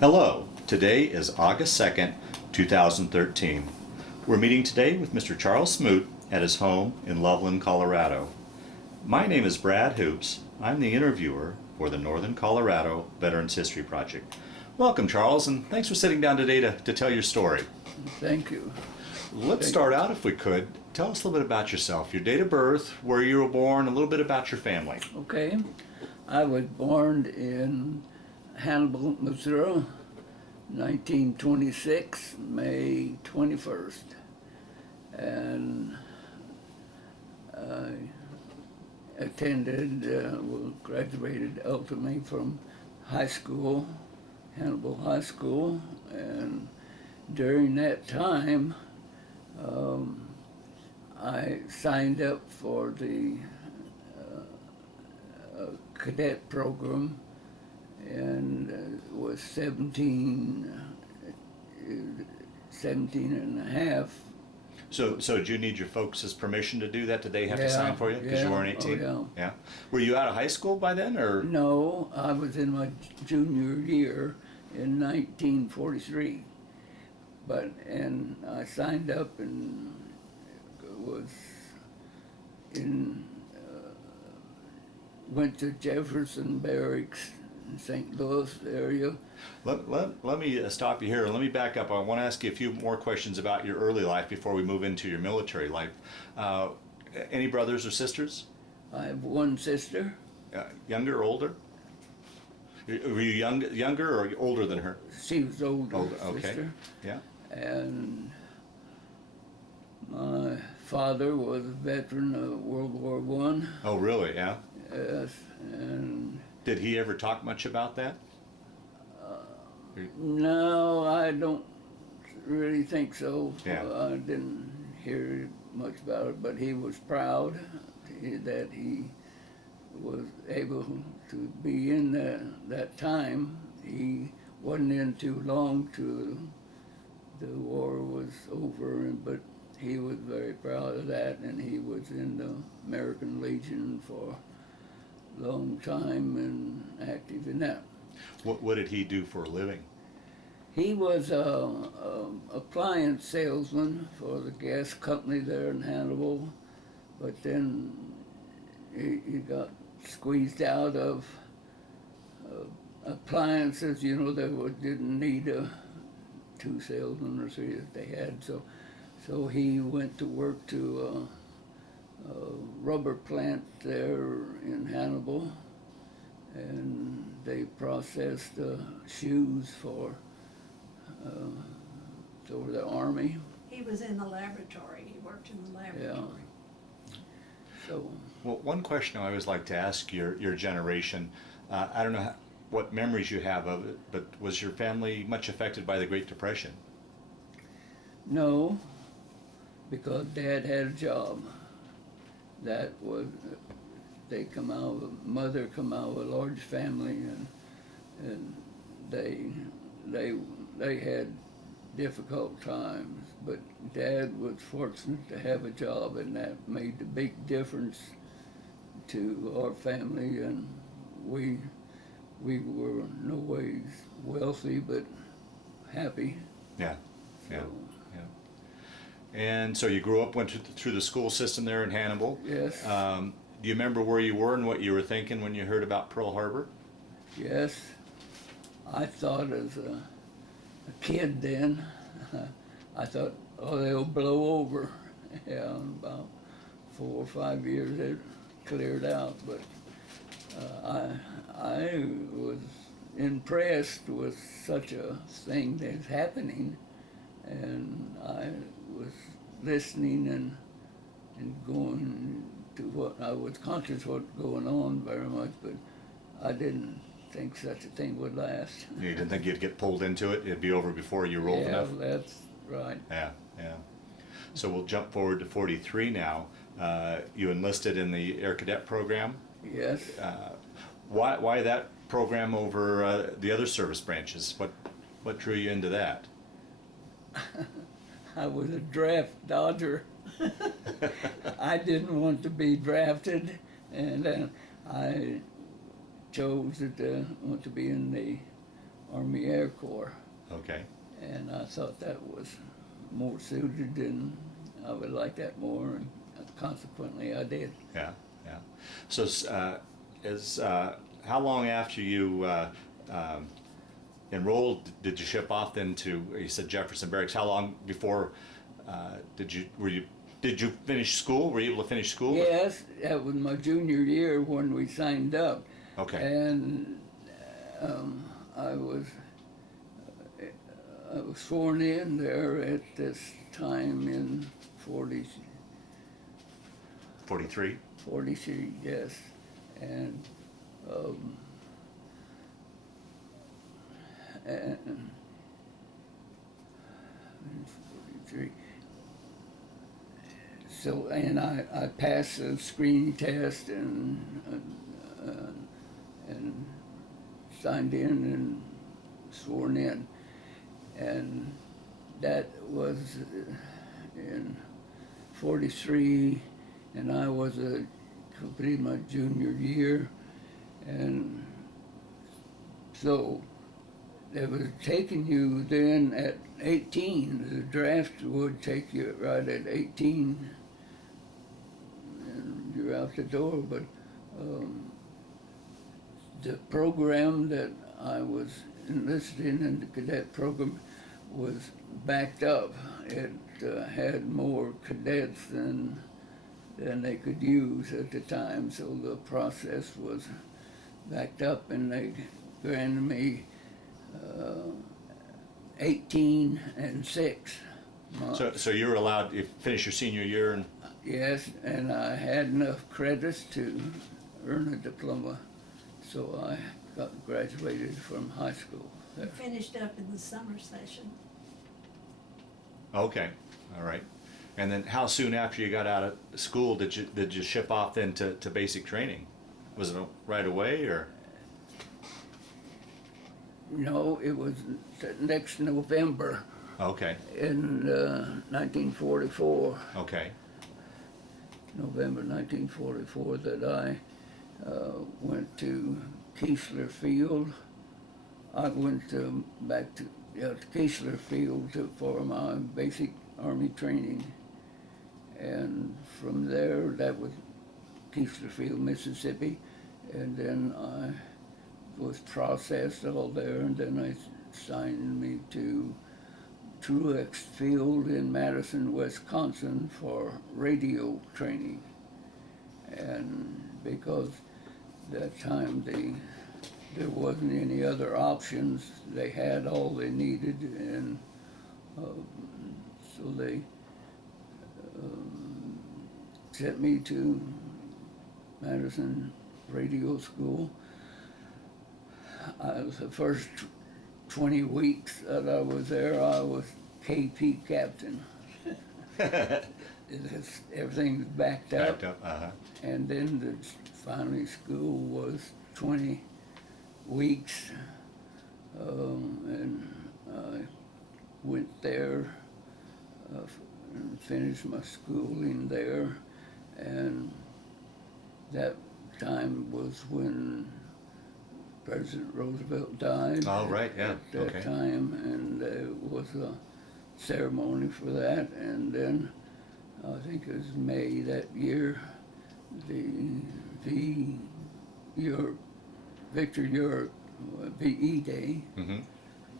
Hello, today is August 2nd, 2013. We're meeting today with Mr. Charles Smoot at his home in Loveland, Colorado. My name is Brad Hoops. I'm the interviewer for the Northern Colorado Veterans History Project. Welcome, Charles, and thanks for sitting down today to tell your story. Thank you. Let's start out, if we could. Tell us a little bit about yourself, your date of birth, where you were born, a little bit about your family. Okay. I was born in Hannibal, Missouri, 1926, May 21st. And I graduated ultimately from high school, Hannibal High School, and during that time, I signed up for the cadet program and was 17 and a half. So did you need your folks' permission to do that? Did they have to sign for you? Because you weren't 18? Oh, Yeah. Were you out of high school by then, or? No, I was in my junior year in 1943. And I signed up and was went to Jefferson Barracks in St. Louis area. Let me stop you here. Let me back up. I want to ask you a few more questions about your early life before we move into your military life. Any brothers or sisters? I have one sister. Younger or older? Were you younger or older than her? She was older, okay. sister. Yeah. And my father was a veteran of World War I. Oh, really? Yeah. Yes, and did he ever talk much about that? no, I don't really think so. Yeah. I didn't hear much about it, but he was proud that he was able to be in that time. He wasn't in too long till the war was over, but he was very proud of that, and he was in the American Legion for a long time and active in that. What did he do for a living? He was a appliance salesman for the gas company there in Hannibal, but then he got squeezed out of appliances. You know, they didn't need two salesmen or three that they had, so he went to work to a rubber plant there in Hannibal, and they processed shoes for the Army. He was in the laboratory. He worked in the laboratory. Yeah. So. Well, one question I always like to ask your generation, I don't know what memories you have of it, but was your family much affected by the Great Depression? No, because Dad had a job. That was, mother come out of a large family, and they had difficult times, but Dad was fortunate to have a job, and that made a big difference to our family, and we were no ways wealthy, but happy. Yeah, so, yeah. And so you grew up, went through the school system there in Hannibal. Yes. Do you remember where you were and what you were thinking when you heard about Pearl Harbor? Yes. I thought as a kid then, I thought, oh, they'll blow over. Yeah, in about 4 or 5 years it cleared out, but I was impressed with such a thing that's happening, and I was listening and going to what I was conscious of what's going on very much, but I didn't think such a thing would last. You didn't think you'd get pulled into it? It'd be over before you were old enough? Yeah, that's right. Yeah. So we'll jump forward to 43 now. You enlisted in the Air Cadet program. Yes. Why that program over the other service branches? What drew you into that? I was a draft dodger. I didn't want to be drafted, and I chose to want to be in the Army Air Corps. Okay. And I thought that was more suited and I would like that more, and consequently I did. Yeah. Yeah. So, how long after you enrolled did you ship off then to? You said Jefferson Barracks. How long before did you finish school? Were you able to finish school? Yes, that was my junior year when we signed up. Okay. And I was sworn in there at this time in 43. 43, yes. And, and 43. So, and I passed the screening test and signed in and sworn in. And that was in 43, and I was completed my junior year. And so they was taking you then at 18. The draft would take you right at 18, and you're out the door. But the program that I was enlisted in the cadet program, was backed up. It had more cadets than they could use at the time, so the process was backed up, and they granted me 18 and 6 months. So you were allowed. You finished your senior year and. Yes, and I had enough credits to earn a diploma, so I graduated from high school You there. finished up in the summer session. Okay, all right. And then how soon after you got out of school did you ship off then to basic training? Was it right away or? No, it was next November Okay, in 1944, okay, November 1944, that I went to Keesler Field. I went back to Keesler Field for my basic Army training. And from there, that was Keesler Field, Mississippi. And then I was processed all there, and then they signed me to Truex Field in Madison, Wisconsin for radio training. And because that time there wasn't any other options, they had all they needed, and so they sent me to Madison Radio School. The first 20 weeks that I was there, I was KP captain. Everything's backed up. backed up. And then finally school was 20 weeks, and I went there and finished my schooling there. And that time was when President Roosevelt died. Oh, right, yeah, At that okay. time, and there was a ceremony for that. And then I think it was May that year, Victor York VE Day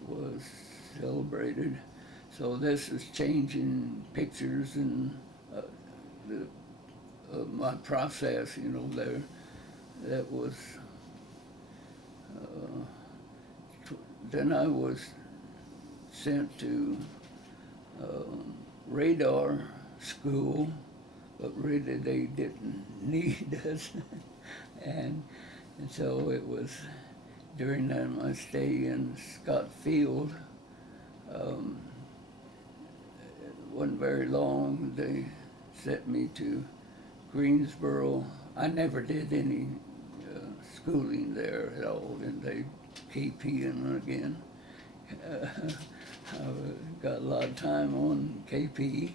was celebrated. So this is changing pictures and my process, there. That was, then I was sent to radar school, but really they didn't need us. and so it was during my stay in Scott Field, it wasn't very long, they sent me to Greensboro. I never did any schooling there at all, and they KP'ing again. I got a lot of time on KP,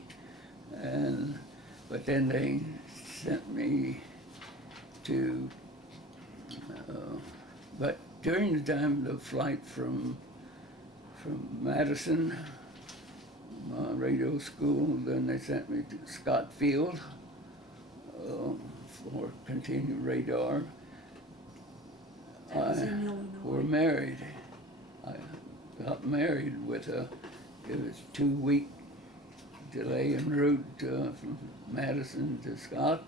but then they sent me to, but during the time of the flight from from Madison, my radio school. Then they sent me to Scott Field for continued radar. That was in We're Illinois. married. I got married with it was 2 week delay en route from Madison to Scott,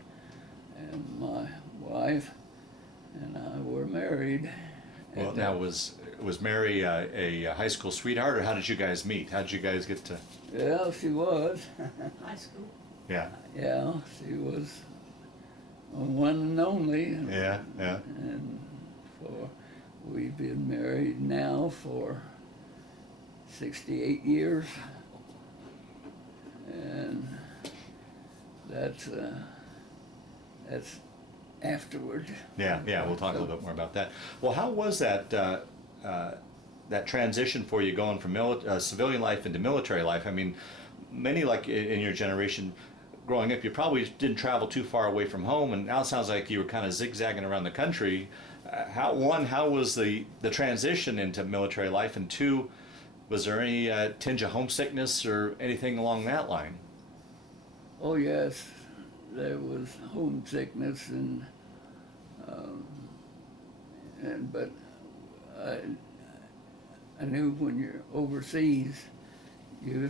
and my wife and I were married. Well, And, now was Mary a high school sweetheart, or how did you guys meet? How did you guys get to? yeah, she was. High school. Yeah, Yeah, she was one and only. yeah, yeah. And we've been married now for 68 years, and that's afterward. Yeah, yeah, we'll talk a little bit more about that. Well, how was that that transition for you going from civilian life into military life? I mean, many like in your generation, growing up, you probably didn't travel too far away from home, and now it sounds like you were kind of zigzagging around the country. How was the transition into military life, and two, was there any tinge of homesickness or anything along that line? Oh yes, there was homesickness but I knew when you're overseas, you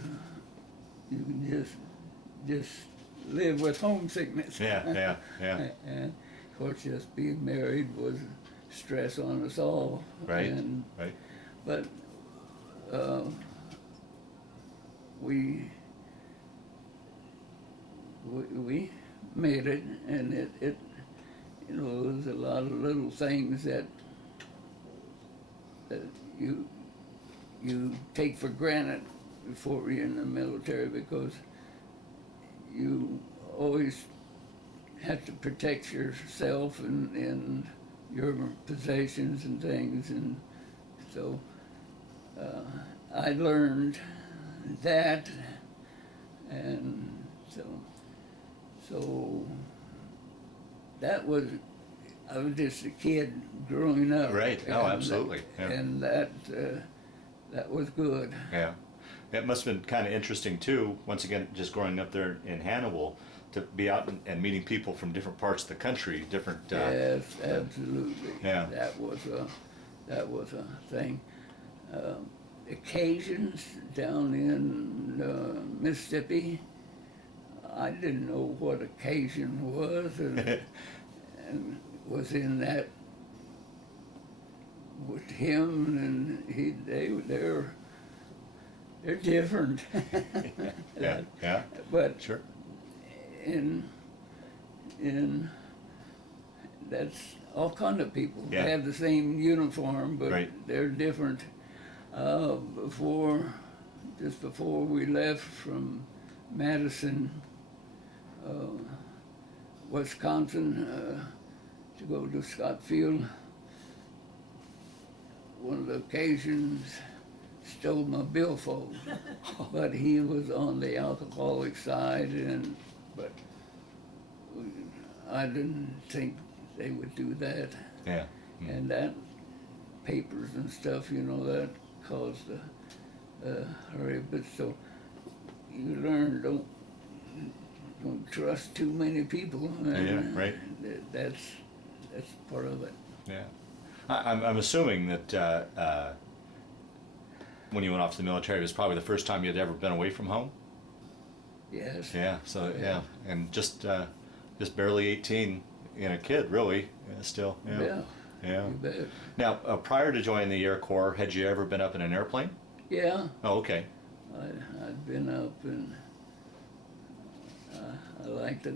can just live with homesickness. Yeah. And of course, just being married was stress on us all. Right, And, right. but we made it, and it there's a lot of little things that you take for granted before you're in the military, because you always have to protect yourself and your possessions and things, and so I learned that, and so that was, I was just a kid growing up. Right. Oh, and absolutely. Yeah. And that was good. Yeah. It must have been kind of interesting too, once again, just growing up there in Hannibal, to be out and meeting people from different parts of the country, different. Yes, absolutely. Yeah. That was a thing. Occasions down in Mississippi, I didn't know what occasion was, and was in that with him, and they're different. Yeah. But Sure. in that's all kind of people. Yeah. They have the same uniform, but Right. they're different. Just before we left from Madison, Wisconsin, to go to Scott Field, one of the occasions stole my billfold, but he was on the alcoholic side, but I didn't think they would do that. Yeah. And that papers and stuff, that caused a hurry. But so you learn, don't trust too many people. And right. That's part of it. Yeah. I'm assuming that when you went off to the military, it was probably the first time you'd ever been away from home. Yes. Yeah. So yeah, and just barely 18, a kid, really. Yeah, still. Yeah. Yeah. Yeah. You bet. Now, prior to joining the Air Corps, had you ever been up in an airplane? Yeah. Oh, okay. I'd been up, and I liked it.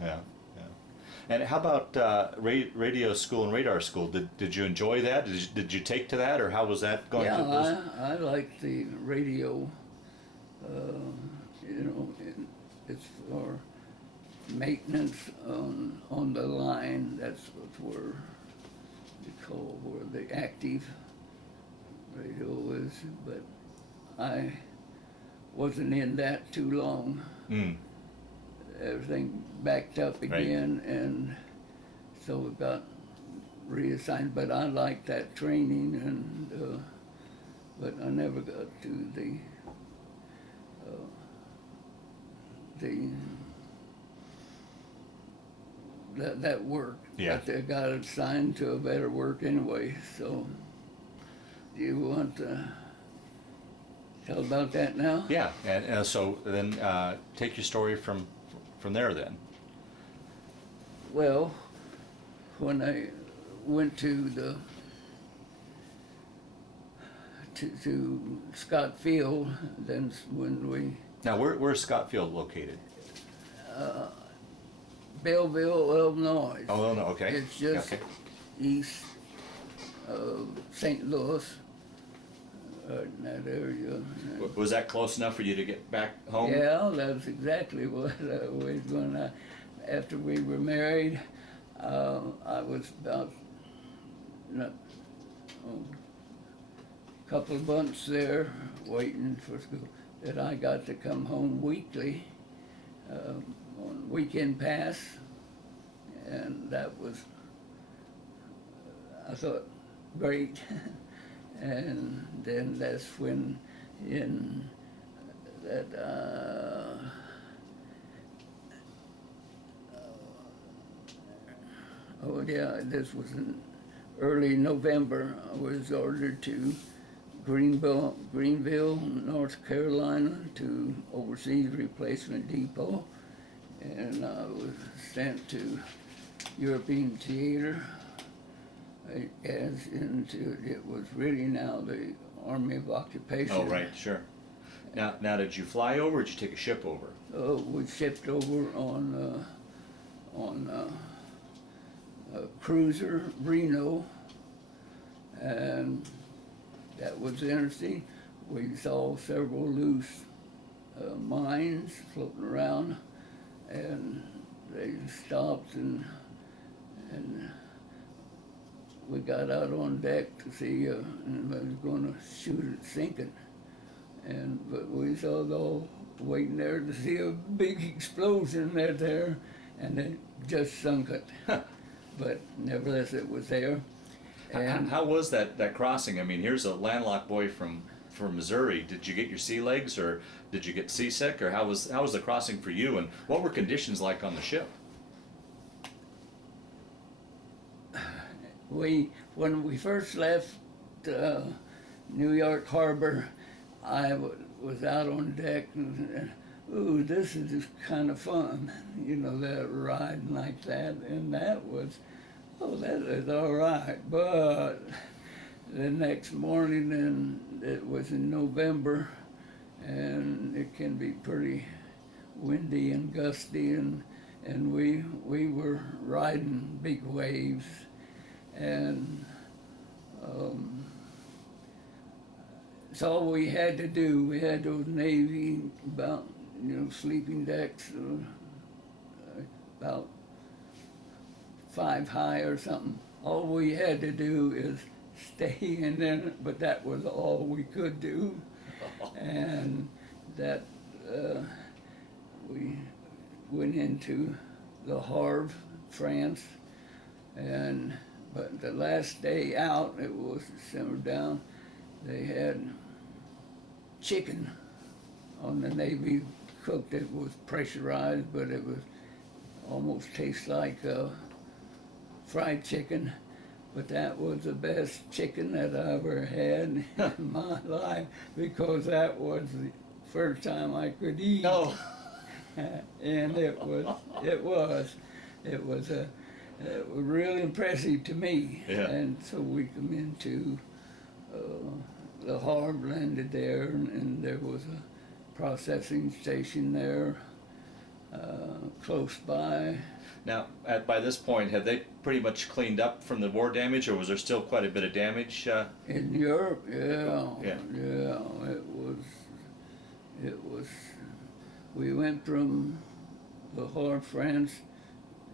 Yeah. And how about radio school and radar school? Did you enjoy that? Did you take to that, or how was that going? Yeah, I liked the radio. It's for maintenance on the line. That's what we call where the active radio is. But I wasn't in that too long. Mm. Everything backed up again, and so we got reassigned. But I liked that training, and but I never got to the that work. Yeah. But they got assigned to a better work anyway. So, do you want to tell about that now? Yeah, and so then take your story from there then. Well, when I went to Scott Field, then when we Now, where's Scott Field located? Belleville, Illinois. Oh, no, okay. It's just Okay. east of St. Louis, in that area. Was that close enough for you to get back home? Yeah, that's exactly what I was going to. After we were married, I was about a couple of months there waiting for school. That I got to come home weekly on weekend pass, and that was, I thought, great. And then that's when in that oh yeah, this was in early November. I was ordered to Greenville, North Carolina, to oversee the replacement depot, and I was sent to European Theater. As into, it was really now the Army of Occupation. Oh, right, sure. Now, did you fly over or did you take a ship over? We shipped over on a cruiser, Reno, and that was interesting. We saw several loose mines floating around, and they stopped and we got out on deck to see, and I was going to shoot it sinking. But we saw the whole waiting there to see a big explosion there, and it just sunk it. But nevertheless, it was there. And How was that crossing? I mean, here's a landlocked boy from Missouri. Did you get your sea legs, or did you get seasick, or how was the crossing for you? And what were conditions like on the ship? when we first left New York Harbor, I was out on deck and ooh, this is just kind of fun, you know, that riding like that, and that was, oh, that is all right. But the next morning, and it was in November, and it can be pretty windy and gusty, and we were riding big waves, and it's all we had to do. We had those Navy about, you know, sleeping decks, about 5 high or something. All we had to do is stay in there, but that was all we could do. And that we went into Le Havre, France, but the last day out, it was simmered down. They had chicken on the Navy cooked. It was pressurized, but it was almost tastes like fried chicken. But that was the best chicken that I ever had in my life, because that was the first time I could eat. No. And it was really impressive to me. Yeah. And so we come into Le Havre, landed there, and there was a processing station there close by. Now, by this point, had they pretty much cleaned up from the war damage, or was there still quite a bit of damage? In Europe, yeah. Yeah. It was. We went from Le Havre, France,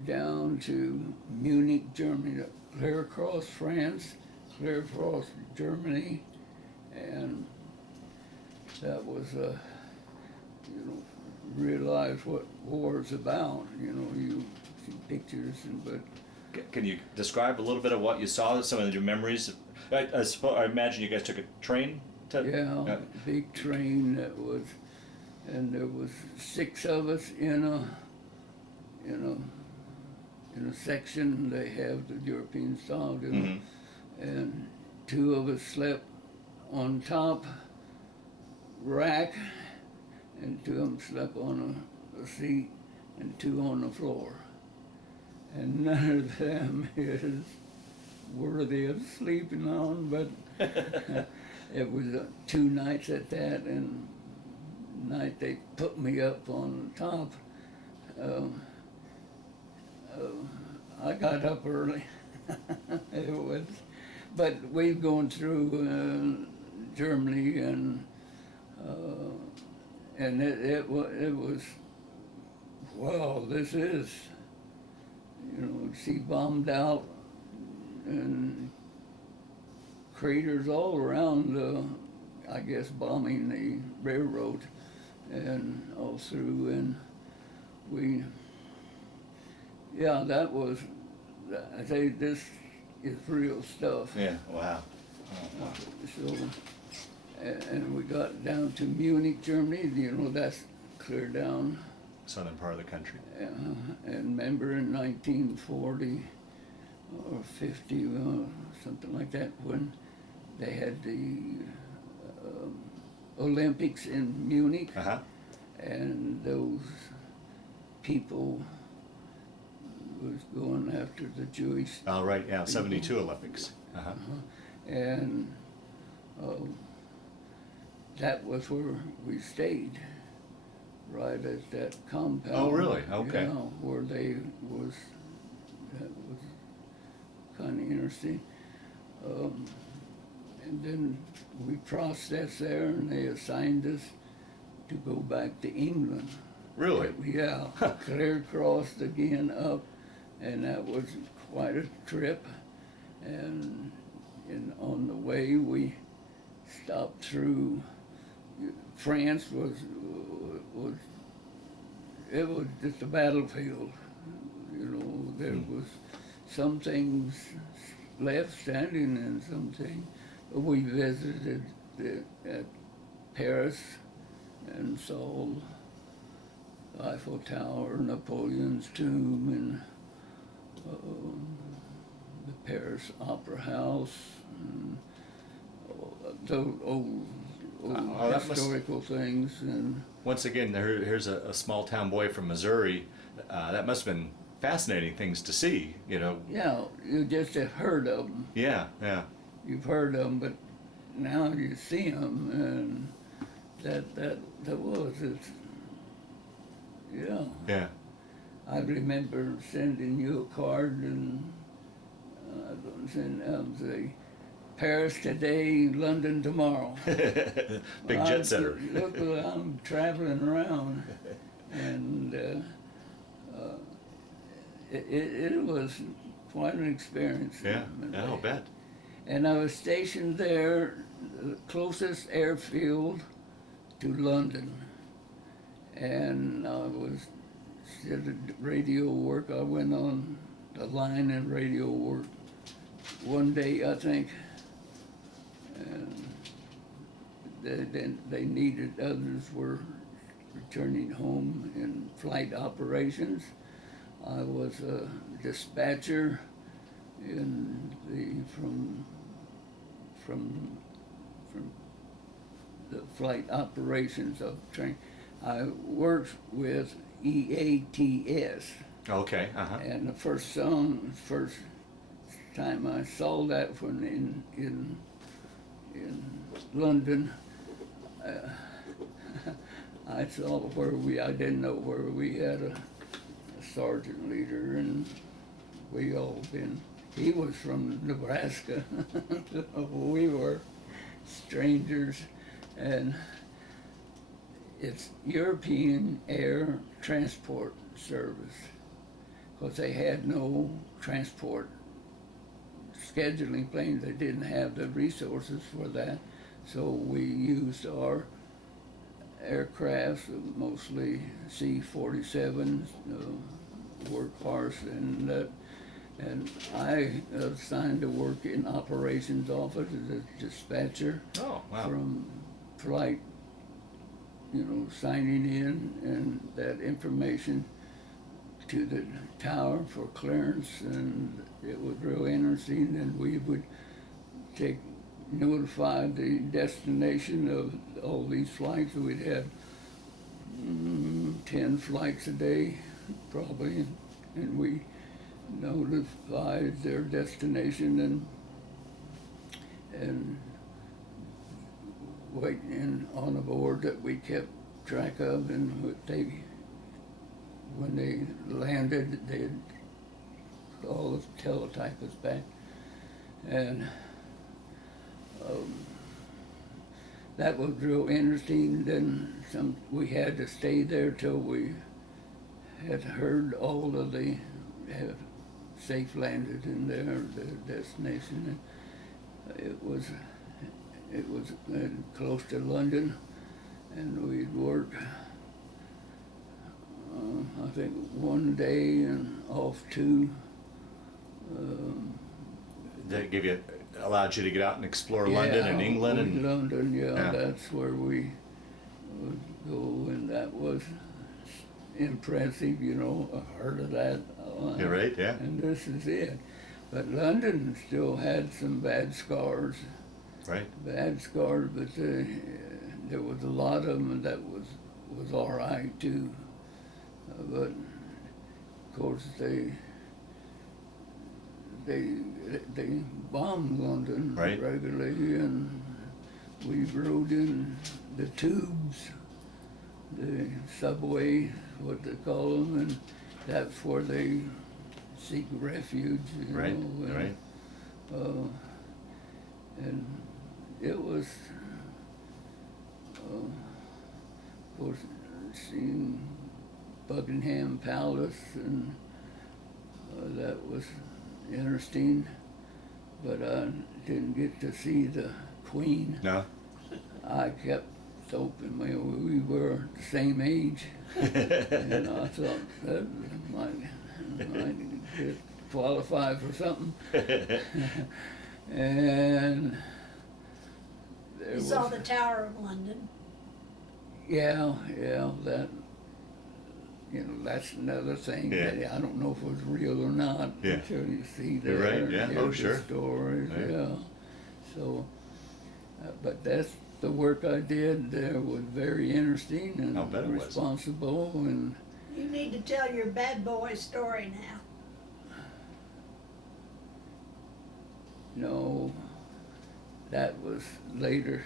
down to Munich, Germany, clear across France, clear across Germany, and that was, you know, realize what war is about. You know, you see pictures, but Can you describe a little bit of what you saw, some of your memories? I imagine you guys took a train Yeah, big train that was, and there was 6 of us in a section. They have the European style, you know, and 2 of us slept on top rack, and 2 of them slept on a seat, and 2 on the floor. And none of them is worthy of sleeping on, but it was 2 nights at that, and night they put me up on the top. I got up early. It was, but we've gone through Germany, and it was, wow, this is, you know, see bombed out and craters all around, I guess bombing the railroad and all through, and that was, I say this is real stuff. Yeah, wow. Oh, wow. So, and we got down to Munich, Germany, you know, that's clear down. Southern part of the country. And remember in 1940 or 50, something like that, when they had the Olympics in Munich, and those people was going after the Jewish. Oh, right, yeah, people. 72 Olympics. And that was where we stayed, right at that compound. Oh, really? Okay. Yeah, where they was, that was kind of interesting. And then we processed there, and they assigned us to go back to England. Really? Yeah, clear across again up, and that was quite a trip. And on the way we stopped through. France was it was just a battlefield. You know, there was some things left standing and some things. We visited at Paris and saw the Eiffel Tower, Napoleon's tomb, and the Paris Opera House, and those old historical things. And once again, here's a small town boy from Missouri. That must have been fascinating things to see, you know. Yeah, you just have heard of them. Yeah, yeah. You've heard of them, but now you see them, and that was it. Yeah. Yeah. I remember sending you a card, and say, Paris today, London tomorrow. Big jet setter. Look, I'm traveling around, and it was quite an experience. Yeah, I'll bet. And I was stationed there, the closest airfield to London, and I was did radio work. I went on the line in radio work one day, I think, and they needed, others were returning home in flight operations. I was a dispatcher in from the flight operations of train. I worked with EATS. Okay. And the first time I saw that one in London, I saw I didn't know where we had a sergeant leader, and we all been. He was from Nebraska, so we were strangers, and it's European Air Transport Service, because they had no transport scheduling planes. They didn't have the resources for that, so we used our aircrafts, mostly C-47s, workhorse, and And I assigned to work in operations office as a dispatcher Oh, wow. from flight, signing in and that information to the tower for clearance, and it was real interesting. And we would notify the destination of all these flights. We'd had 10 flights a day, probably, and we notified their destination and waiting on a board that we kept track of, and when they landed, they'd call the teletypist back, and that was real interesting. Then we had to stay there till we had heard all of the safe landed in their destination. It was close to London, and we'd work I think one day and off two. That allowed you to get out and explore London and England and London, that's where we would go, and that was impressive. I heard of that. You're right, yeah. And this is it. But London still had some bad scars. Right. Bad scars, but there was a lot of them that was all right too. But of course they bombed London Right. regularly, and we rode in the tubes, the subway, what they call them, and that's where they seek refuge. Right, and, right. And it was, of course, seeing Buckingham Palace, and that was interesting, but I didn't get to see the Queen. No? I kept hoping we were the same age, and I thought that might get qualify for something. And there You saw the Tower of London. yeah, that, that's another thing. Yeah. That I don't know if it was real or not Yeah. until you see You're there. right, yeah. hear Oh, the sure. stories, Right. yeah. So, but that's the work I did there was very interesting and I'll bet it was. responsible, and You need to tell your bad boy story now. no, that was later.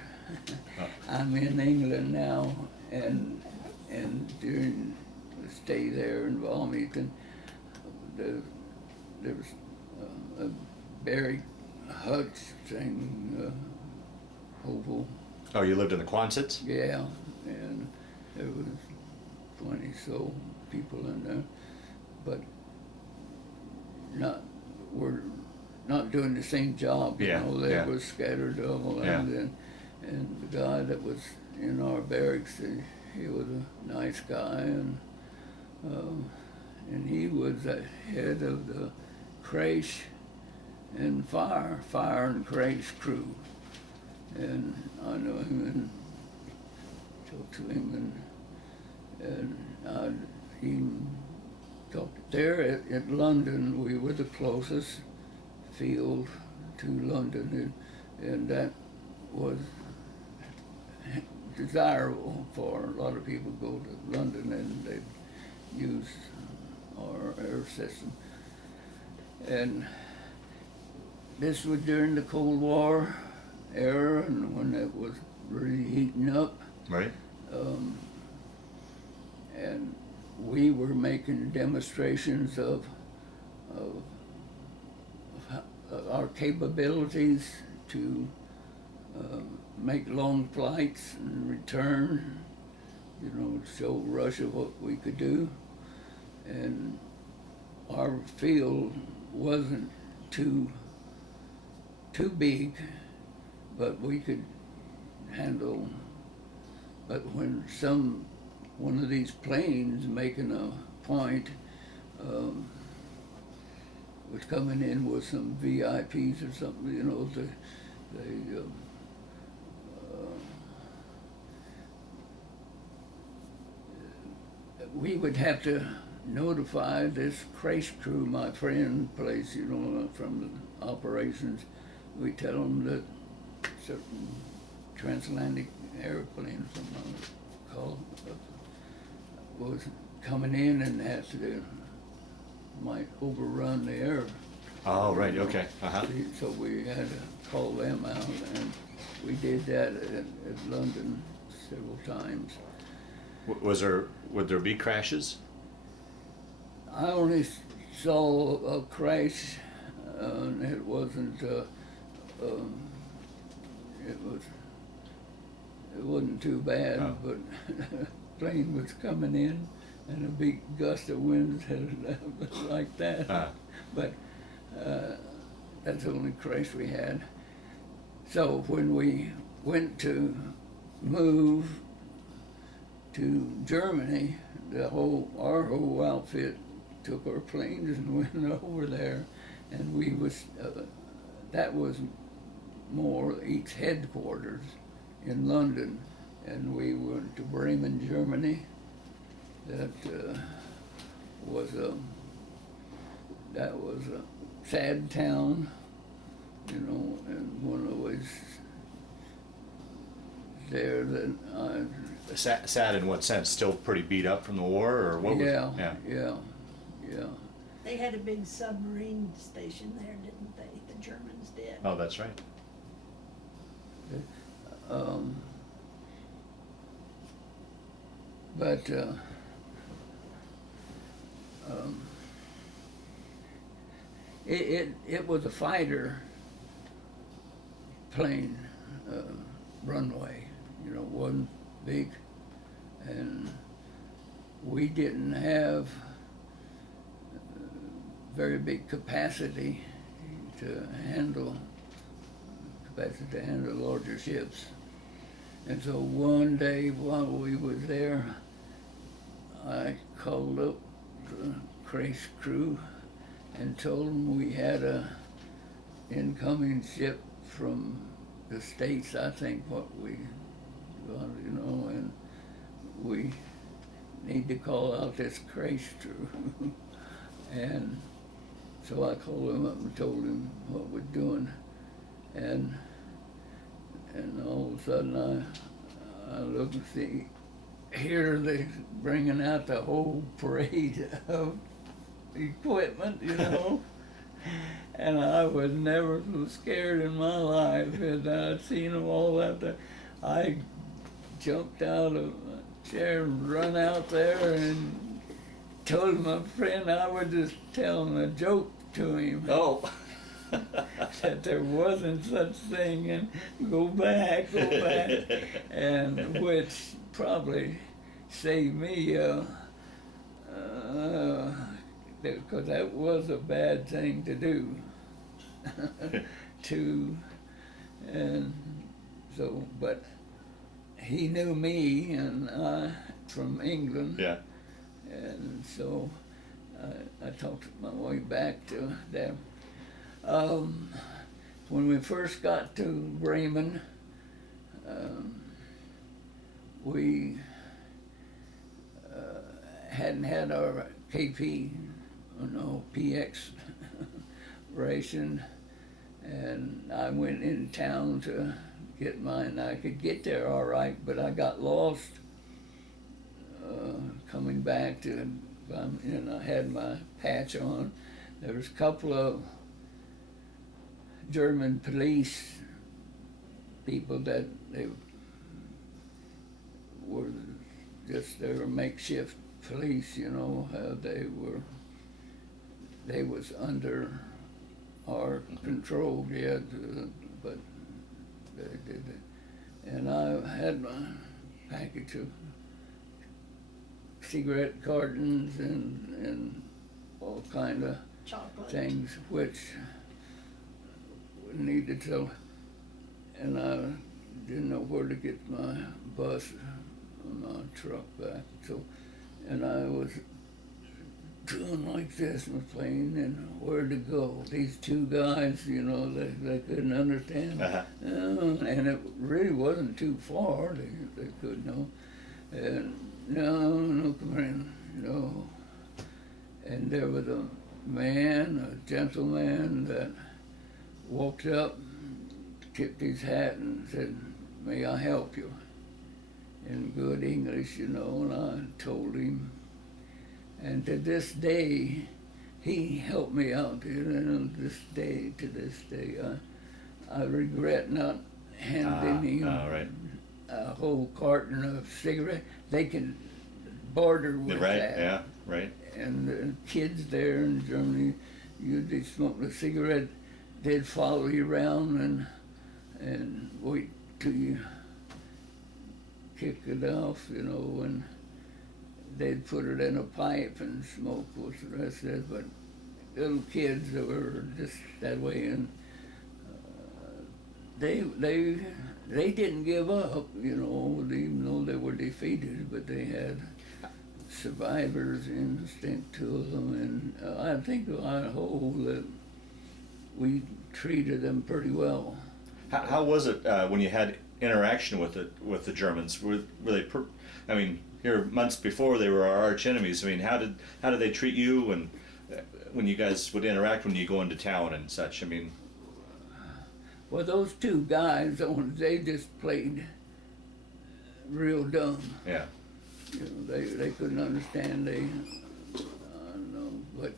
Oh. I'm in England now, and during the stay there in Wilmington, there was a barrack hut thing, oval. Oh, you lived in the Quonsets? Yeah, and there was 20 so people in there, but we're not doing the same job. Yeah, They yeah. was scattered all Yeah. around, and the guy that was in our barracks, he was a nice guy, and he was the head of the crash and fire and crash crew. And I know him and talked to him, and I even talked there at London. We were the closest field to London, and that was desirable for a lot of people to go to London, and they'd use our air system. And this was during the Cold War era, and when it was really heating up, Right. and we were making demonstrations of our capabilities to make long flights and return, show Russia what we could do. And our field wasn't too big, but we could handle. But when one of these planes making a point, was coming in with some VIPs or something, you know, we would have to notify this crash crew, my friend place, you know, from the operations. We tell them that certain transatlantic airplane, something called, was coming in and had to, might overrun the air. Oh, right, okay, uh-huh. So we had to call them out, and we did that at London several times. Would there be crashes? I only saw a crash, and it wasn't, it wasn't too bad, Oh. but plane was coming in, and a big gust of winds had like that. But that's the only crash we had. So when we went to move to Germany, our whole outfit took our planes and went over there, and we was that was more each headquarters in London, and we went to Bremen, Germany. That was a sad town, you know, and one always there that Sad in what sense? Still pretty beat up from the war, or what? yeah. They had a big submarine station there, didn't they? The Germans did. Oh, that's right. But it was a fighter plane runway, you know, wasn't big, and we didn't have very big capacity to handle larger ships. And so one day while we was there, I called up the crash crew and told them we had a incoming ship from the States, I think what we got, you know, and we need to call out this crash crew. And so I called him up and told him what we're doing, and all of a sudden I look and see, here they bringing out the whole parade of equipment, you know. And I was never so scared in my life as I'd seen them all out there. I jumped out of a chair and run out there and told my friend I was just telling a joke to him. Oh. That there wasn't such thing, and go back, and which probably saved me, because that was a bad thing to do. And so, but he knew me, and I from England. Yeah. And so I talked my way back to them. When we first got to Bremen, we hadn't had our PX ration, and I went in town to get mine. I could get there all right, but I got lost coming back to, and I had my patch on. There was a couple of German police people that they were makeshift police, you know, they was under our control yet, but they did it. And I had my package of cigarette cartons and all kind of Chocolate. things which needed to, and I didn't know where to get my bus or my truck back. So, and I was doing like this in the plane, and where to go. These two guys, you know, they couldn't understand. Uh-huh. And it really wasn't too far. They couldn't know. And no, come in, no. And there was a man, a gentleman, that walked up, tipped his hat, and said, "May I help you?" In good English, you know, and I told him. And to this day, he helped me out. And to this day, I regret not handing him right. a whole carton of cigarettes. They can barter with Right, that. yeah, right. And the kids there in Germany, they smoked a cigarette, they'd follow you around and wait till you kick it off, you know, and they'd put it in a pipe and smoke with the rest of it. But little kids that were just that way, and they didn't give up, you know, even though they were defeated, but they had survivor's instinct to them, and I think on the whole that we treated them pretty well. How was it when you had interaction with the Germans? Were they? I mean, here months before they were our arch enemies. I mean, how did they treat you, and when you guys would interact when you go into town and such? I mean, well, those two guys, they just played real dumb. yeah. You know, they couldn't understand. No, but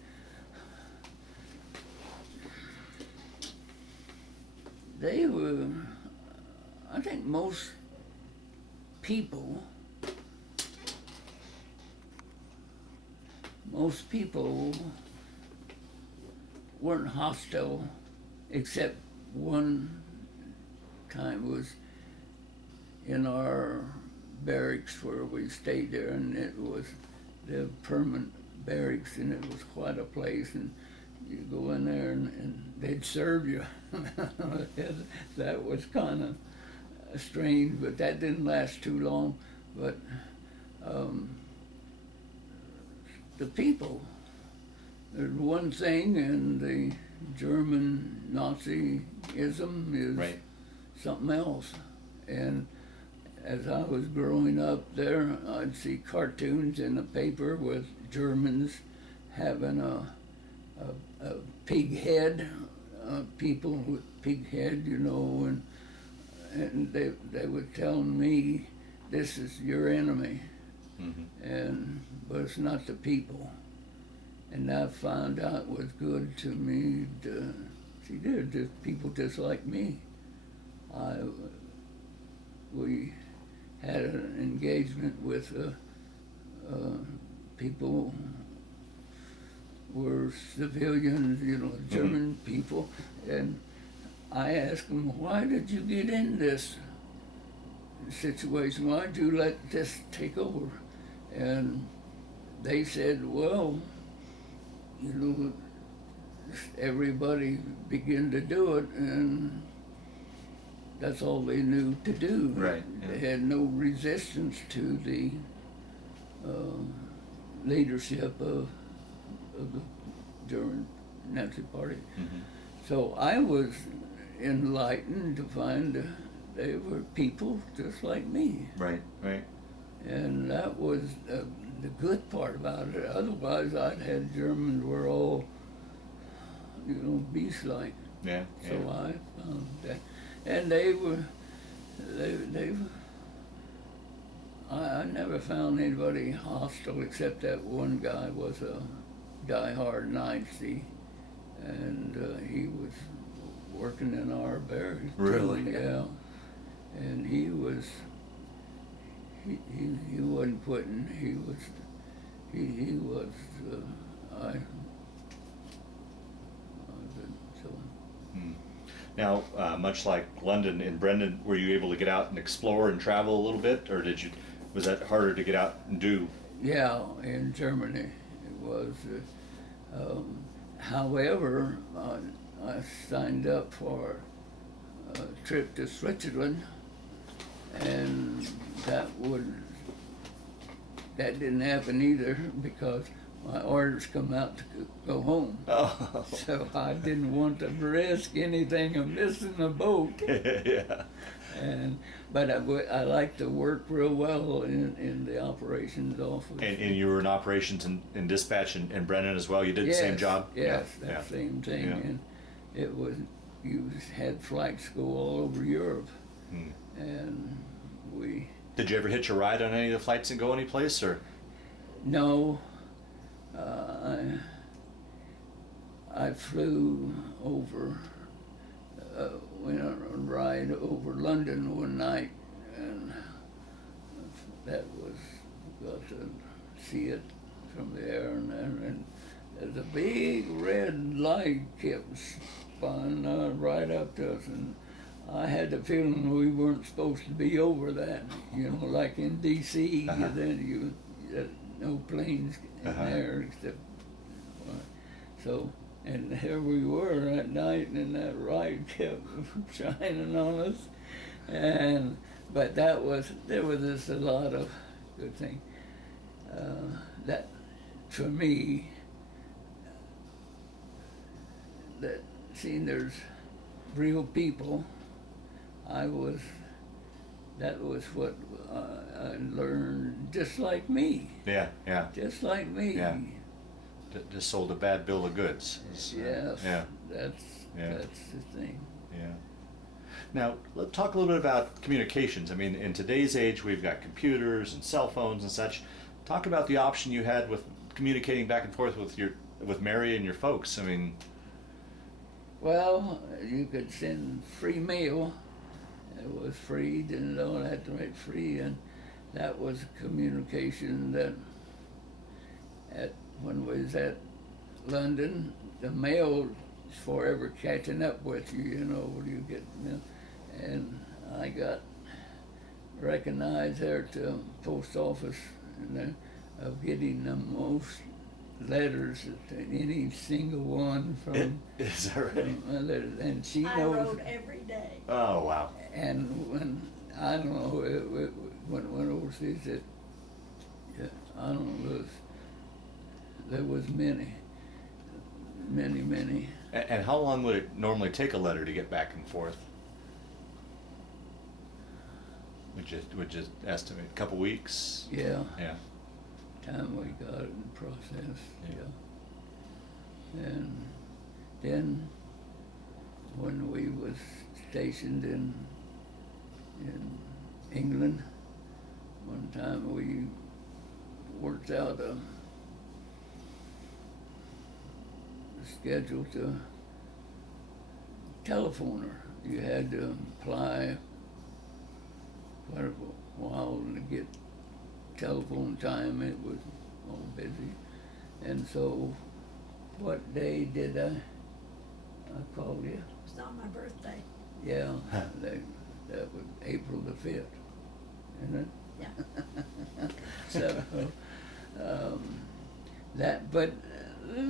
they were. I think most people weren't hostile, except one time was in our barracks where we stayed there, and it was the permanent barracks, and it was quite a place, and you go in there and they'd serve you. That was kind of strange, but that didn't last too long. But the people, there's one thing, and the German Nazism is Right. something else. And as I was growing up there, I'd see cartoons in the paper with Germans having a pig head, people with pig head, you know, and they would tell me, "This is your enemy," but it's not the people. And I found out was good to me. See, they're just people just like me. We had an engagement with people were civilians, you know, German people, and I asked them, "Why did you get in this situation? Why did you let this take over?" And they said, "Well, you know, everybody began to do it, and that's all they knew to do." Right, yeah. They had no resistance to the leadership of the German Nazi Party. So I was enlightened to find they were people just like me. Right, right. And that was the good part about it. Otherwise, I'd had Germans were all, you know, beast-like. Yeah. So Yeah. I found that. And they I never found anybody hostile except that one guy was a die-hard Nazi, and he was working in our barracks. Really? Yeah. And he wasn't quitting. He was so. Now, much like London and Bremen, were you able to get out and explore and travel a little bit, or was that harder to get out and do? Yeah, in Germany it was. However, I signed up for a trip to Switzerland, and that didn't happen either, because my orders come out to go home. Oh. So I didn't want to risk anything of missing a boat. Yeah. But I like to work real well in the operations office. And you were in operations and dispatch in Bremen as well? You did the same job? Yes, Yeah, that yeah. same thing. Yeah. And it was, you had flights go all over Europe. Hmm. And we, Did you ever hitch a ride on any of the flights and go anyplace, or? no, I flew over, went on a ride over London one night, and that was, got to see it from the air, and the big red light kept spun right up to us, and I had the feeling we weren't supposed to be over that, like in D.C., then no planes in there except, so, and here we were at night, and that light kept shining on us, but there was just a lot of good things. That, for me, that seeing there's real people, that was what I learned, just like me. Yeah, yeah. Just like me. Yeah. Just sold a bad bill of goods. Yes, Yeah. that's the thing. Yeah. Now, let's talk a little bit about communications. I mean, in today's age, we've got computers and cell phones and such. Talk about the option you had with communicating back and forth with Mary and your folks. I mean, Well, you could send free mail. It was free, didn't know I had to write free, and that was communication that when we was at London, the mail is forever catching up with you, you get, and I got recognized there at the post office of getting the most letters to any single one from is that right? my letters, and she I knows. wrote every day. Oh, wow. And when I don't know when overseas it, I don't know, there was many. And how long would it normally take a letter to get back and forth? Would you estimate a couple weeks? Yeah. Yeah. Time we got it in process. Yeah. And then when we was stationed in England, one time we worked out a schedule to telephone her. You had to apply quite a while to get telephone time. It was all busy. And so what day did I call you? It was on my birthday. Yeah, that was April the 5th, isn't it? Yeah. So, but the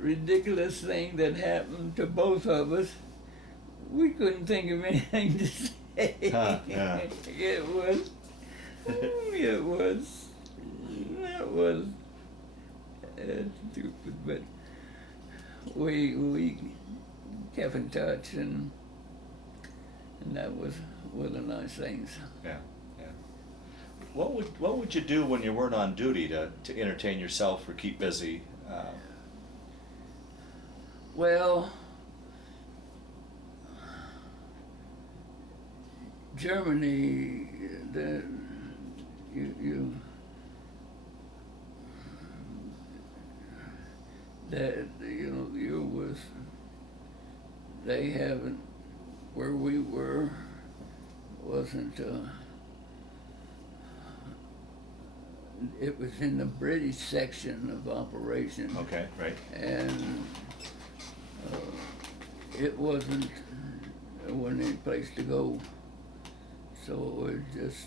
ridiculous thing that happened to both of us, we couldn't think of anything to say. Yeah. It was stupid, but we kept in touch, and that was one of the nice things. Yeah. Yeah. What would you do when you weren't on duty to entertain yourself or keep busy? Well, Germany, they haven't, where we were wasn't, it was in the British section of operation. Okay, right. And it wasn't any place to go, so it was just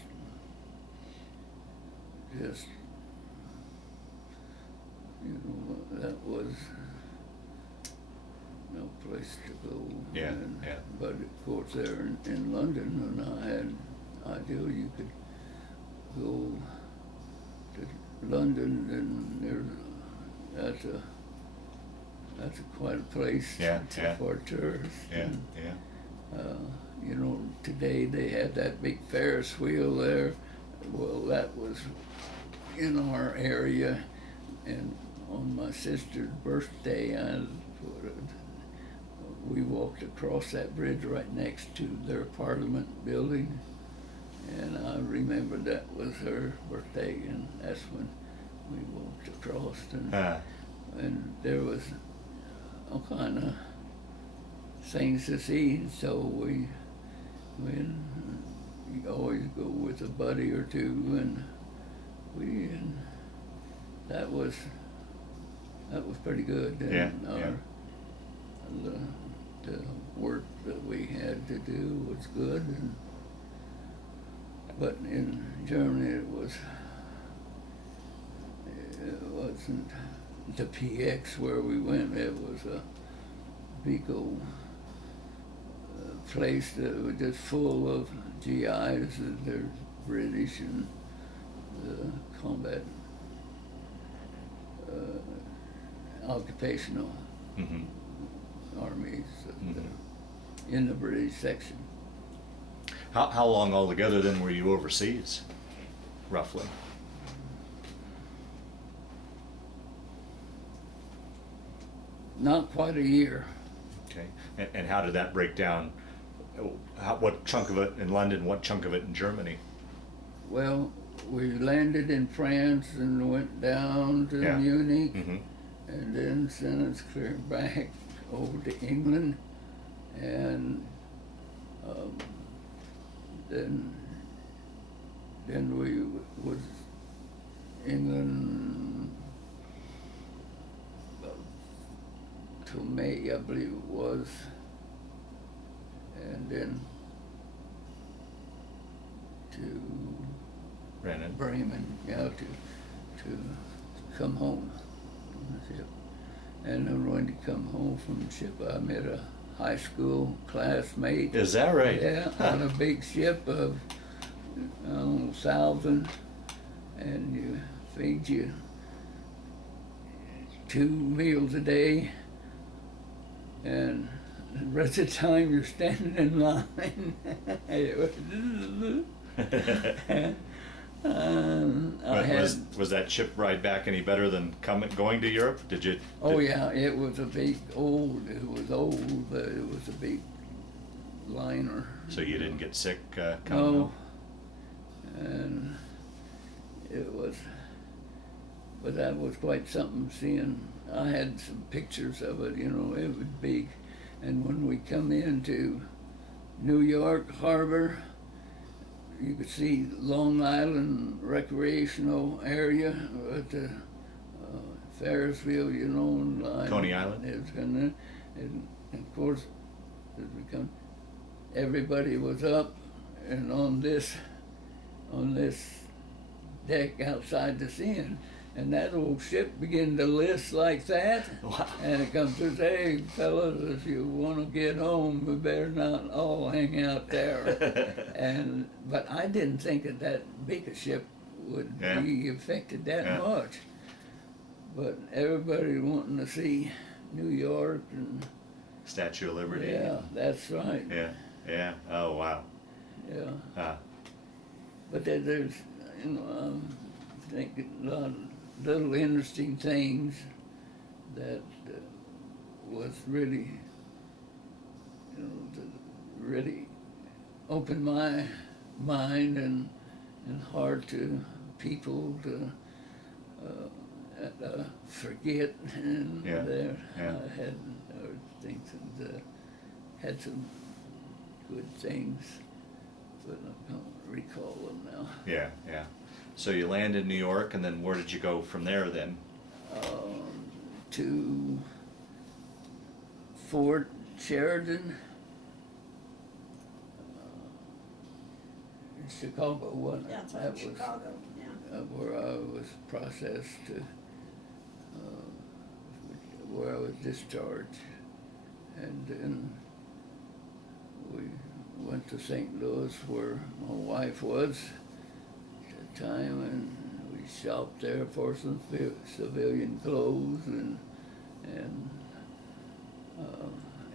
that was no place to go. Yeah, And, yeah. But of course there in London, and I had idea you could go to London, and that's quite a place for tourists. Yeah, And, yeah. you know, today they had that big Ferris wheel there. Well, that was in our area, and on my sister's birthday, we walked across that bridge right next to their Parliament building, and I remember that was her birthday, and that's when we walked across, and there was all kind of things to see, so we always go with a buddy or two, and that was pretty good. And the work that we had to do was good, but in Germany it wasn't the PX where we went. It was a big old place that was just full of GIs, and they're British and combat occupational armies in the British section. How long altogether then were you overseas, roughly? Not quite a year. Okay, and how did that break down? What chunk of it in London, what chunk of it in Germany? Well, we landed in France and went down to Munich, and then sent us clear back over to England, and then we was England till May, I believe it was, and then to Bremen, to come home on the ship. And then when to come home from the ship, I met a high school classmate. Is that right? Yeah, on a big ship of 1,000, and you feed you 2 meals a day, and the rest of the time you're standing in line. Was that ship ride back any better than going to Europe? Yeah, it was old, but it was a big liner. So you didn't get sick coming No, home? and it was, but that was quite something seeing. I had some pictures of it, it was big. And when we come into New York Harbor, you could see Long Island recreational area at the Ferris wheel, and Coney Island. And of course, everybody was up and on this deck outside the scene, and that old ship began to list like that. Wow. And it comes to say, hey, fellas, if you want to get home, we better not all hang out there. But I didn't think that big a ship would be affected that much. But everybody wanting to see New York and Statue of Liberty. Yeah, that's right. Yeah. Oh, wow. Yeah. But there's, I'm thinking a lot of little interesting things that was really, really opened my mind and heart to people to forget, and I had other things, and had some good things, but I don't recall them now. Yeah. So you land in New York, and then where did you go from there then? To Fort Sheridan, in Chicago, wasn't it? That's right, Chicago, yeah. Where I was processed to, where I was discharged. And then we went to St. Louis, where my wife was at the time, and we shopped there for some civilian clothes, and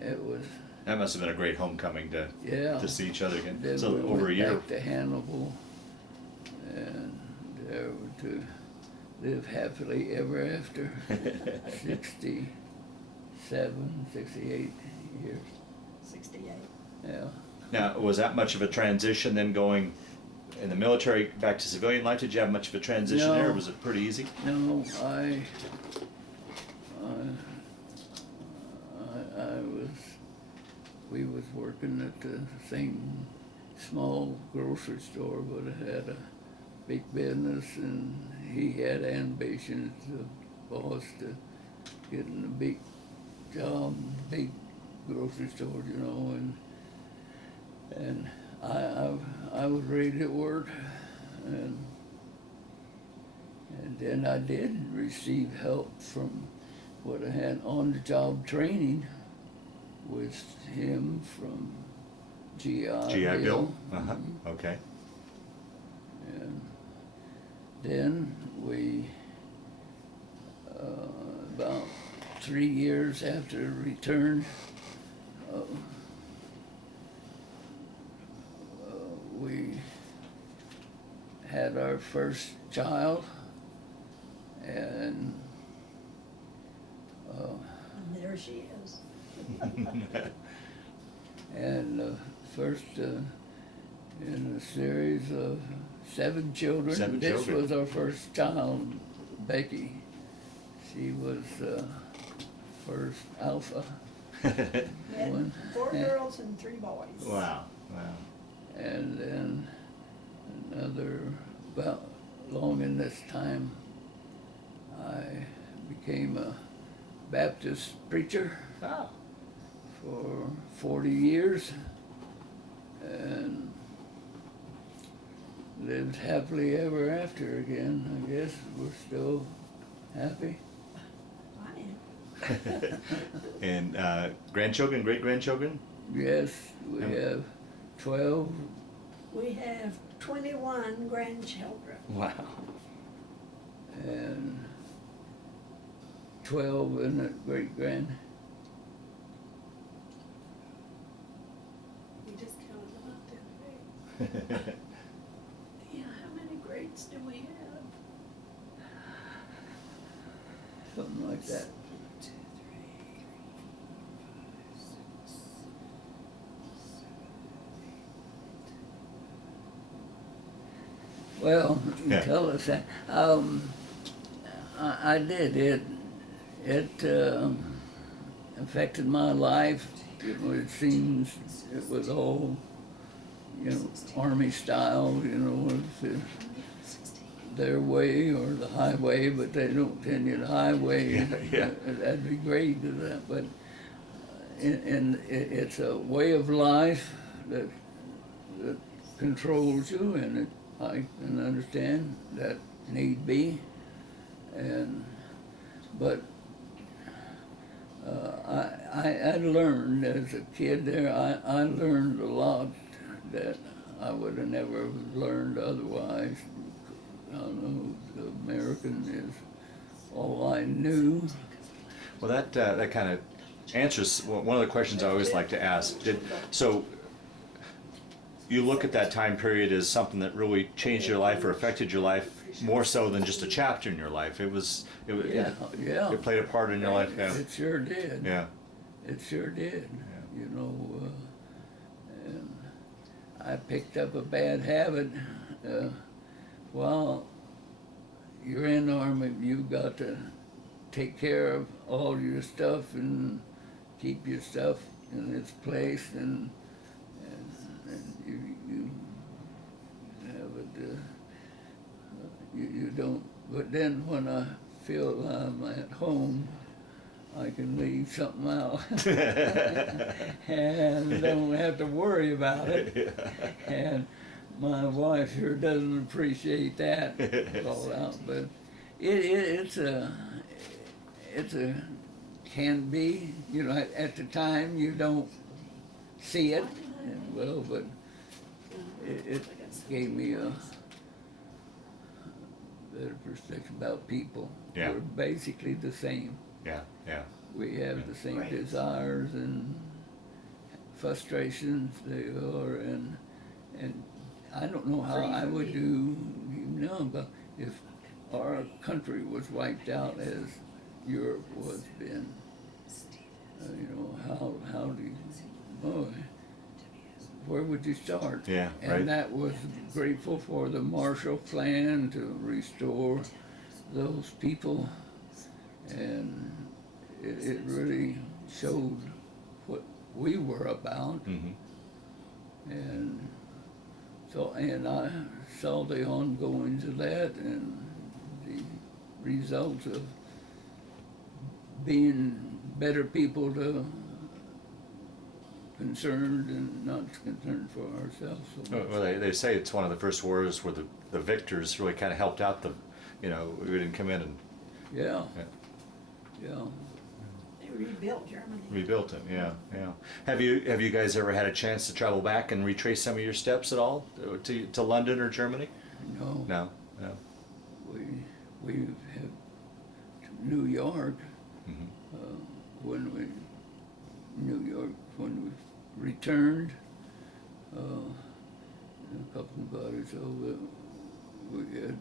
it was, That must have been a great homecoming yeah. to see each other again. Then So we over a went year. back to Hannibal, and there to live happily ever after. 67, 68 years. 68. Yeah. Now, was that much of a transition then going in the military back to civilian life? Did you have much of a transition there, or No. was it pretty easy? No, I we was working at the same small grocery store, but it had a big business, and he had ambitions, the boss, to get in a big job, big grocery store, you know, and I was ready to work, and then I did receive help from what I had on-the-job training with him from GI GI Bill? Mhm. Okay. And then we, about 3 years after return, we had our first child, and And there she is. and first in a series of 7 children. Seven This children. was our first child, Becky. She was first alpha We had one. 4 girls and 3 boys. Wow. Wow. And then another, about long in this time, I became a Baptist preacher Oh. for 40 years and lived happily ever after again. I guess we're still happy. I am. And grandchildren, great-grandchildren? Yes, we have 12. We have 21 grandchildren. Wow. And 12 in it great-grand. We just counted them up the other day. Yeah, how many greats do we have? Something like that. 2, 3, 4, 5, 6, 7, 8. Well, you Yeah. tell us that. I did. It affected my life. It seems it was all, you know, army style, you know, it's their way or the highway, but they don't tell you the highway. Yeah. That'd be great, but it's a way of life that controls you, and I can understand that need be, but I learned as a kid there. I learned a lot that I would have never learned otherwise. I don't know, the American is all I knew. Well, that kind of answers one of the questions I always like to ask. So you look at that time period as something that really changed your life or affected your life more so than just a chapter in your life. It played a part in your life. Yeah. It sure did. Yeah. It sure did. You know, and I picked up a bad habit. Well, you're in the Army, you've got to take care of all your stuff and keep your stuff in its place, and you have it, you don't, but then when I feel I'm at home, I can leave something out and don't have to worry about it. And my wife sure doesn't appreciate that all out, but it's a can be, you know, at the time you don't see it, well, but it gave me better perspective about people. Yeah. We're basically the same. Yeah, yeah. We have the same Right. desires and frustrations they are, and I don't know how Free I from would me. do, but if our country was wiped out as Europe was been, how do you, boy, where would you start? Yeah, And right. that was grateful for the Marshall Plan to restore those people, and it really showed what we were about. Mm-hmm. And so, and I saw the ongoings of that and the results of being better people to concerned and not concerned for ourselves so much. Well, they say it's one of the first wars where the victors really kind of helped out we didn't come in and Yeah, Yeah. yeah. They rebuilt Germany. rebuilt it. Yeah, yeah. Have you guys ever had a chance to travel back and retrace some of your steps at all to London or Germany? No, No, no. we have New York Mm-hmm. when we returned. A couple of buddies over, we had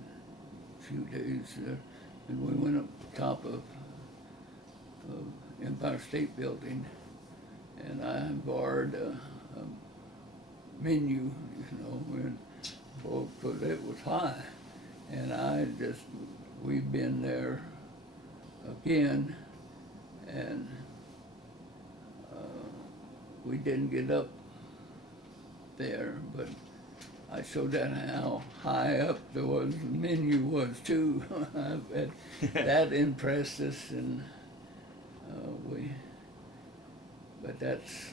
a few days there, and we went up top of Empire State Building, and I borrowed a menu, because it was high, and we've been there again, and we didn't get up there, but I showed that how high up the menu was too. That impressed us, and but that's,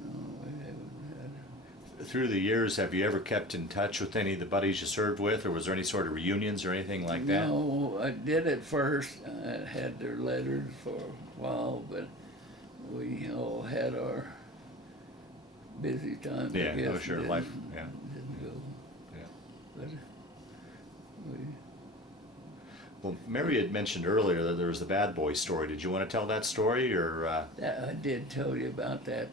we haven't had. Through the years, have you ever kept in touch with any of the buddies you served with, or was there any sort of reunions or anything like that? No, I did at first. I had their letters for a while, but we all had our busy time. Yeah, I guess, oh, sure, didn't- life, yeah. Didn't go, Yeah. but we. Well, Mary had mentioned earlier that there was the bad boy story. Did you want to tell that story, or? That, I did tell you about that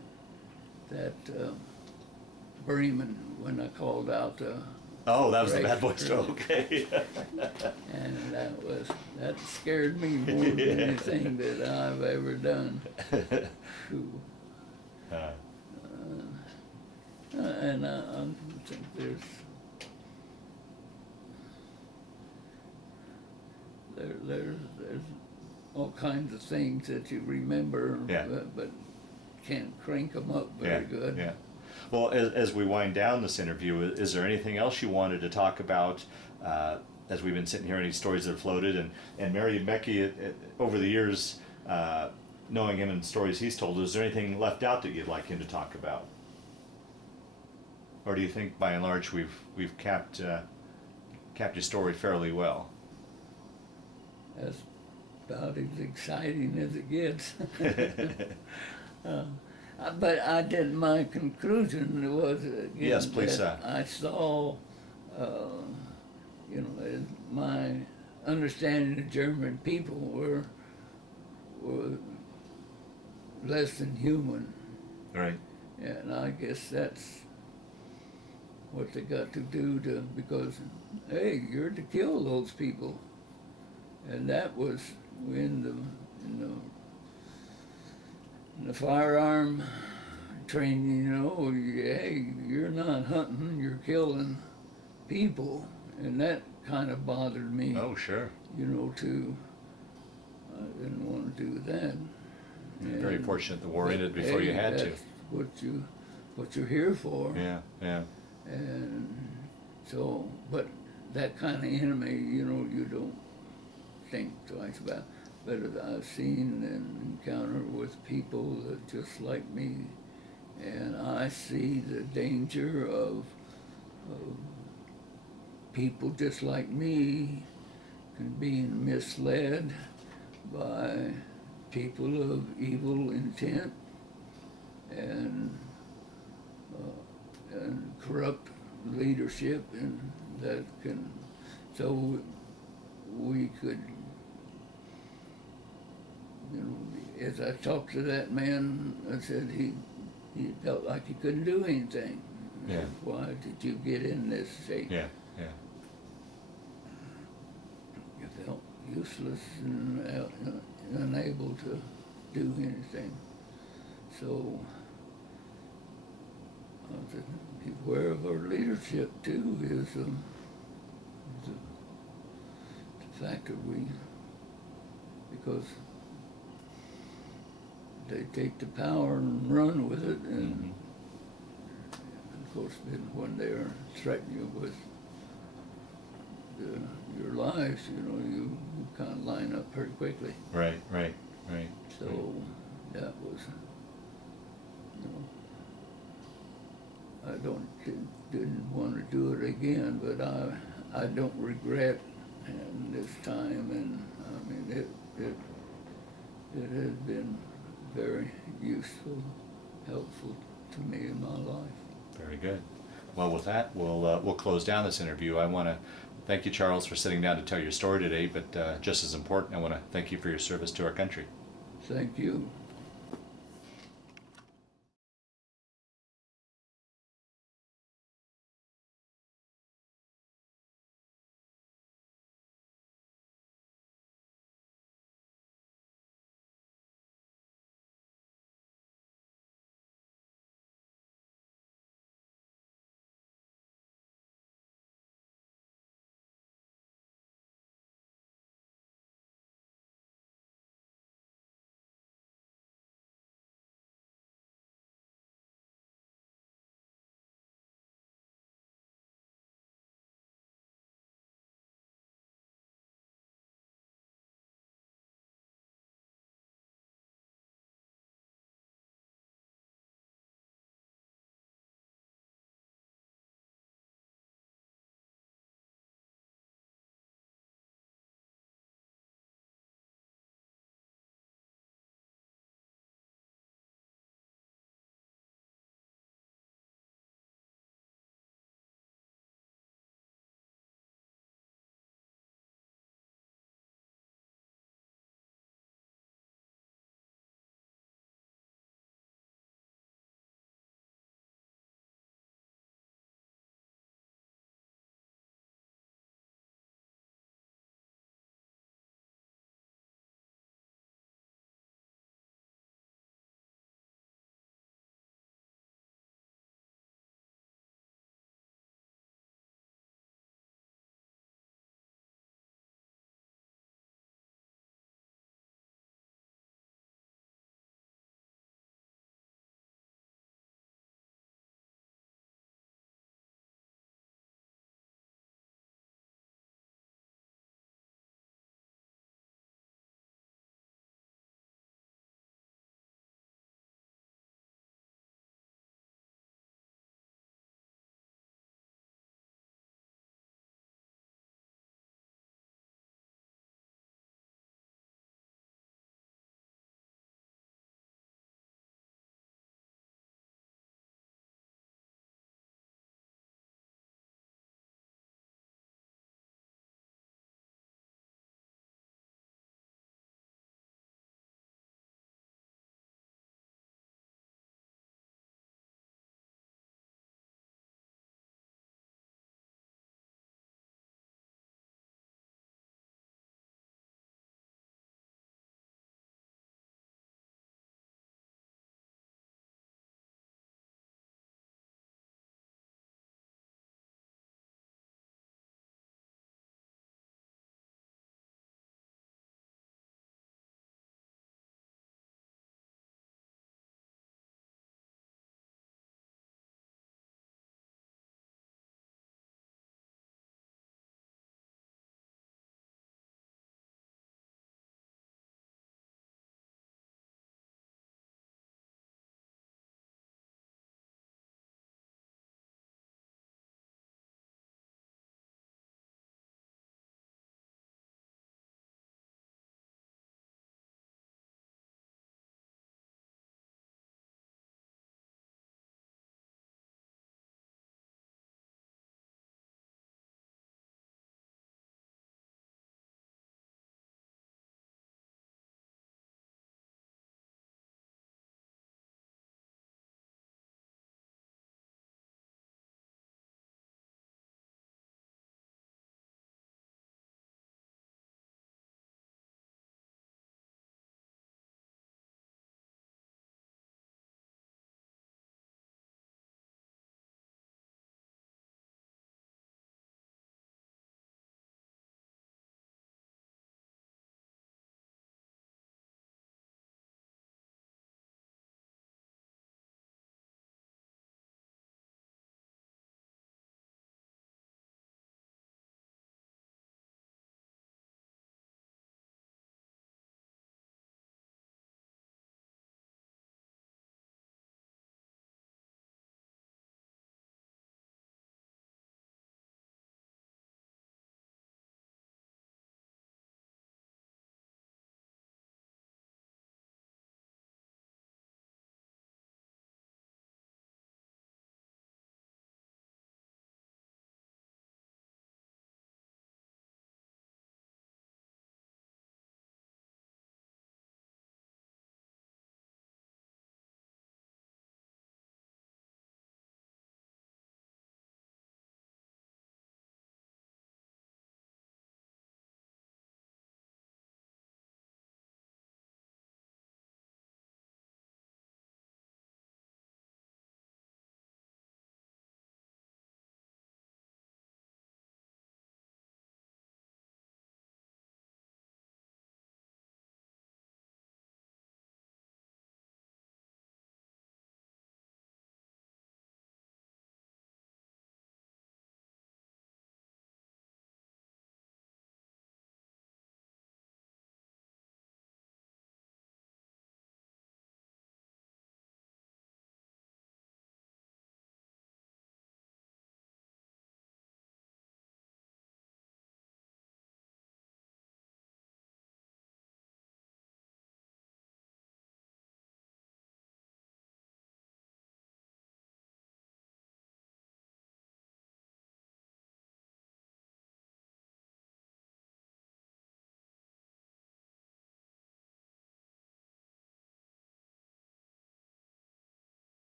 Bremen when I called out, Oh, that was the Right. bad boy story. Okay. and that scared me more than anything that I've ever done. Phew. And I think there's all kinds of things that you remember, Yeah. but can't crank them up Yeah, very good. yeah. Well, as we wind down this interview, is there anything else you wanted to talk about as we've been sitting here, any stories that have floated? And Mary Becky, over the years, knowing him and stories he's told, is there anything left out that you'd like him to talk about? Or do you think, by and large, we've capped your story fairly well? That's about as exciting as it gets. But I did, my conclusion was, again, Yes, please, that I saw, as my understanding of German people were less than human. Right. And I guess that's what they got to do because, hey, you're to kill those people. And that was in the firearm training, hey, you're not hunting, you're killing people. And that kind of bothered me, Oh, sure. too. I didn't want to do that. You're very And- fortunate the war but, ended before you hey, had to. that's what you're here for. Yeah, yeah. And so, but that kind of enemy, you don't think twice about. But I've seen and encountered with people that just like me, and I see the danger of people just like me being misled by people of evil intent and corrupt leadership and that can, so we could, you know, as I talked to that man, I said he felt like he couldn't do anything. Yeah. Why did you get in this shape? Yeah, yeah. You felt useless and unable to do anything. So I said, beware of our leadership too, is the fact that because they take the power and run with it, and of course then when they're threatening you with your lives, you know, you kind of line up pretty quickly. Right. So that was, you know, didn't want to do it again, but I don't regret and this time, and I mean it has been very useful, helpful to me in my life. Very good. Well, with that, we'll close down this interview. I want to thank you, Charles, for sitting down to tell your story today, but just as important, I want to thank you for your service to our country. Thank you.